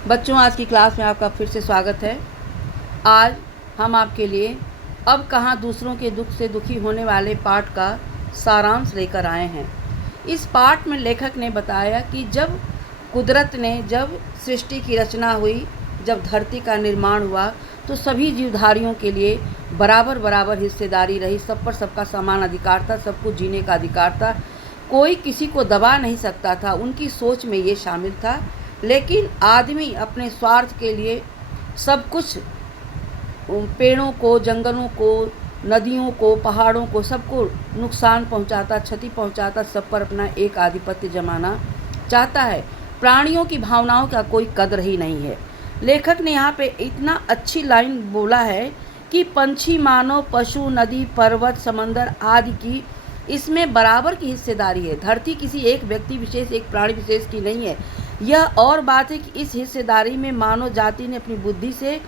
बच्चों, आज की क्लास में आपका फिर से स्वागत है। आज हम आपके लिए अब कहाँ दूसरों के दुख से दुखी होने वाले पाठ का सारांश लेकर आए हैं। इस पाठ में लेखक ने बताया कि जब कुदरत ने जब सृष्टि की रचना हुई, जब धरती का निर्माण हुआ, तो सभी जीवधारियों के लिए बराबर बराबर हिस्सेदारी रही। सब पर सबका समान अधिकार था, सबको जीने का अधिकार था, कोई किसी को दबा नहीं सकता था। उनकी सोच में ये शामिल था। लेकिन आदमी अपने स्वार्थ के लिए सब कुछ, पेड़ों को, जंगलों को, नदियों को, पहाड़ों को, सबको नुकसान पहुंचाता, क्षति पहुंचाता, सब पर अपना एक आधिपत्य जमाना चाहता है। प्राणियों की भावनाओं का कोई कदर ही नहीं है। लेखक ने यहाँ पे इतना अच्छी लाइन बोला है कि पंछी, मानव, पशु, नदी, पर्वत, समंदर आदि की इसमें बराबर की हिस्सेदारी है। धरती किसी एक व्यक्ति विशेष, एक प्राणी विशेष की नहीं है। यह और बात है कि इस हिस्सेदारी में मानव जाति ने अपनी बुद्धि से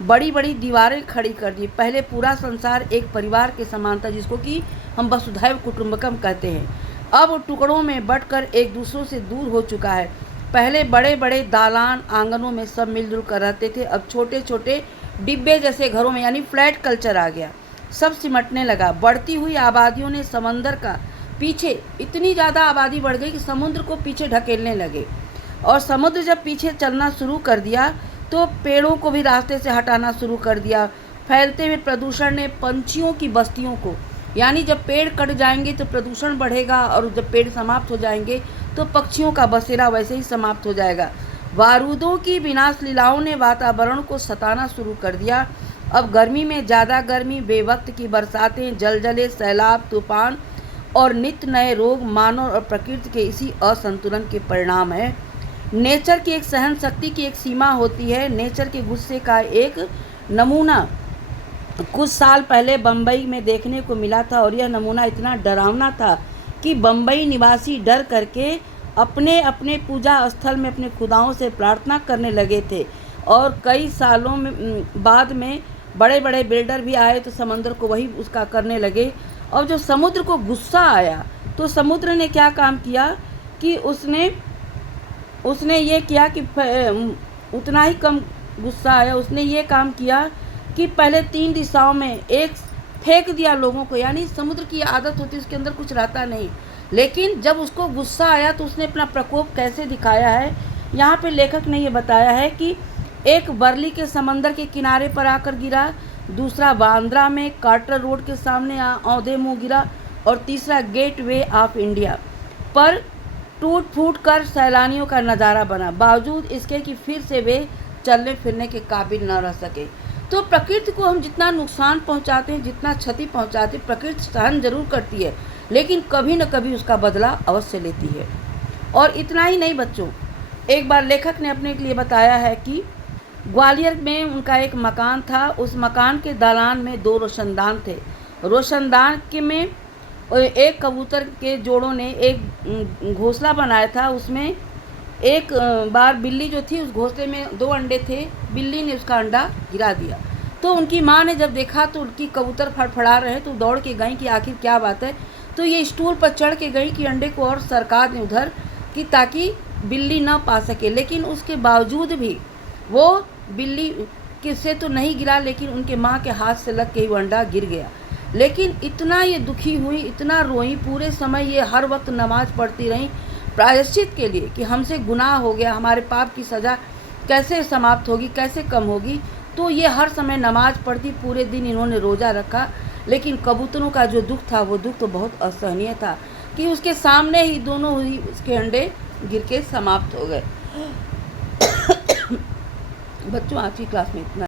बड़ी बड़ी दीवारें खड़ी कर दी। पहले पूरा संसार एक परिवार के समान था, जिसको कि हम वसुधैव कुटुंबकम कहते हैं। अब टुकड़ों में बंटकर एक दूसरों से दूर हो चुका है। पहले बड़े बड़े दालान आंगनों में सब मिलजुल कर रहते थे, अब छोटे छोटे डिब्बे जैसे घरों में, यानी फ्लैट कल्चर आ गया। सब सिमटने लगा। बढ़ती हुई आबादियों ने समंदर का पीछे, इतनी ज़्यादा आबादी बढ़ गई कि समुद्र को पीछे ढकेलने लगे। और समुद्र जब पीछे चलना शुरू कर दिया तो पेड़ों को भी रास्ते से हटाना शुरू कर दिया। फैलते हुए प्रदूषण ने पंछियों की बस्तियों को, यानी जब पेड़ कट जाएंगे तो प्रदूषण बढ़ेगा, और जब पेड़ समाप्त हो जाएंगे तो पक्षियों का बसेरा वैसे ही समाप्त हो जाएगा। बारूदों की विनाश लीलाओं ने वातावरण को सताना शुरू कर दिया। अब गर्मी में ज़्यादा गर्मी, बेवक्त की बरसातें, जलजले, सैलाब, तूफान और नित्य नए रोग मानव और प्रकृति के इसी असंतुलन के परिणाम है। नेचर की एक सहन शक्ति की एक सीमा होती है। नेचर के गुस्से का एक नमूना कुछ साल पहले बम्बई में देखने को मिला था, और यह नमूना इतना डरावना था कि बम्बई निवासी डर करके अपने अपने पूजा स्थल में अपने खुदाओं से प्रार्थना करने लगे थे। और कई सालों में बाद में बड़े बड़े बिल्डर भी आए तो समुद्र को वही उसका करने लगे। और जब समुद्र को गुस्सा आया तो समुद्र ने क्या काम किया कि उसने ये किया कि उतना ही कम गुस्सा आया, उसने ये काम किया कि पहले 3 दिशाओं में एक फेंक दिया लोगों को। यानी समुद्र की आदत होती है, उसके अंदर कुछ रहता नहीं। लेकिन जब उसको गुस्सा आया तो उसने अपना प्रकोप कैसे दिखाया है, यहाँ पे लेखक ने ये बताया है कि एक वर्ली के समंदर के किनारे पर आकर गिरा, दूसरा बांद्रा में कार्टर रोड के सामने औंधे मुँह गिरा, और तीसरा गेटवे ऑफ इंडिया पर टूट फूट कर सैलानियों का नज़ारा बना, बावजूद इसके कि फिर से वे चलने फिरने के काबिल न रह सके। तो प्रकृति को हम जितना नुकसान पहुंचाते हैं, जितना क्षति पहुंचाते हैं, प्रकृति सहन जरूर करती है, लेकिन कभी न कभी उसका बदला अवश्य लेती है। और इतना ही नहीं बच्चों, एक बार लेखक ने अपने लिए बताया है कि ग्वालियर में उनका एक मकान था। उस मकान के दालान में 2 रोशनदान थे। रोशनदान के में एक कबूतर के जोड़ों ने एक घोंसला बनाया था। उसमें एक बार बिल्ली जो थी, उस घोंसले में 2 अंडे थे, बिल्ली ने उसका अंडा गिरा दिया। तो उनकी माँ ने जब देखा तो उनकी कबूतर फड़फड़ा रहे, तो दौड़ के गई कि आखिर क्या बात है। तो ये स्टूल पर चढ़ के गई कि अंडे को और सरका दें उधर, कि ताकि बिल्ली ना पा सके। लेकिन उसके बावजूद भी वो बिल्ली किससे तो नहीं गिरा, लेकिन उनके माँ के हाथ से लग के वो अंडा गिर गया। लेकिन इतना ये दुखी हुई, इतना रोई, पूरे समय ये हर वक्त नमाज पढ़ती रहीं प्रायश्चित के लिए कि हमसे गुनाह हो गया, हमारे पाप की सज़ा कैसे समाप्त होगी, कैसे कम होगी। तो ये हर समय नमाज पढ़ती, पूरे दिन इन्होंने रोज़ा रखा। लेकिन कबूतरों का जो दुख था, वो दुख तो बहुत असहनीय था कि उसके सामने ही दोनों ही उसके अंडे गिर के समाप्त हो गए। बच्चों, आज की क्लास में इतना।